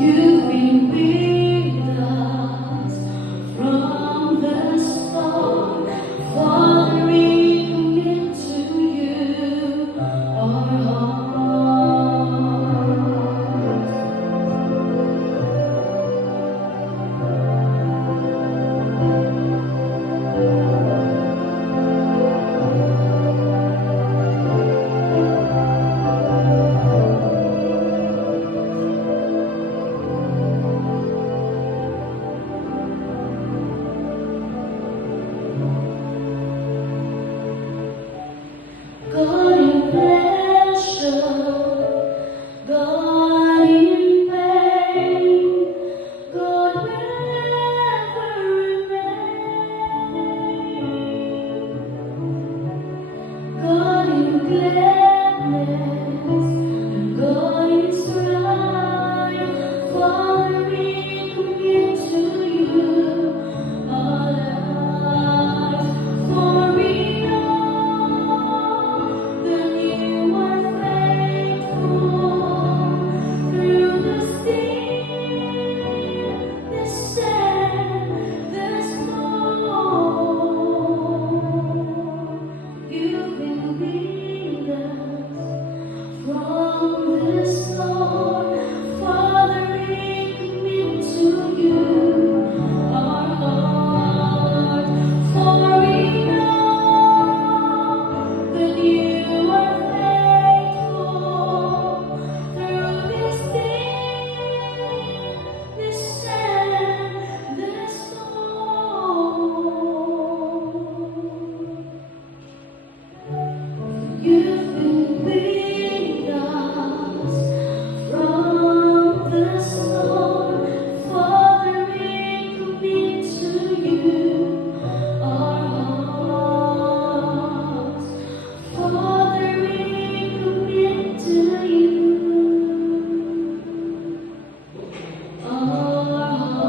You've been with us from the start. Father, we commit to you our God in pleasure, God in pain, God will ever remain. God in gladness, and God in strife, Father, we commit to you our lives, for we know that you are faithful through the sea, the sand, the storm. You've been with us from the start. Father, we commit to you our heart, for we know that you are faithful through this day, this sand, this storm. You've been with us from the start. Father, we commit to you our hearts. Father, we commit to you our hearts.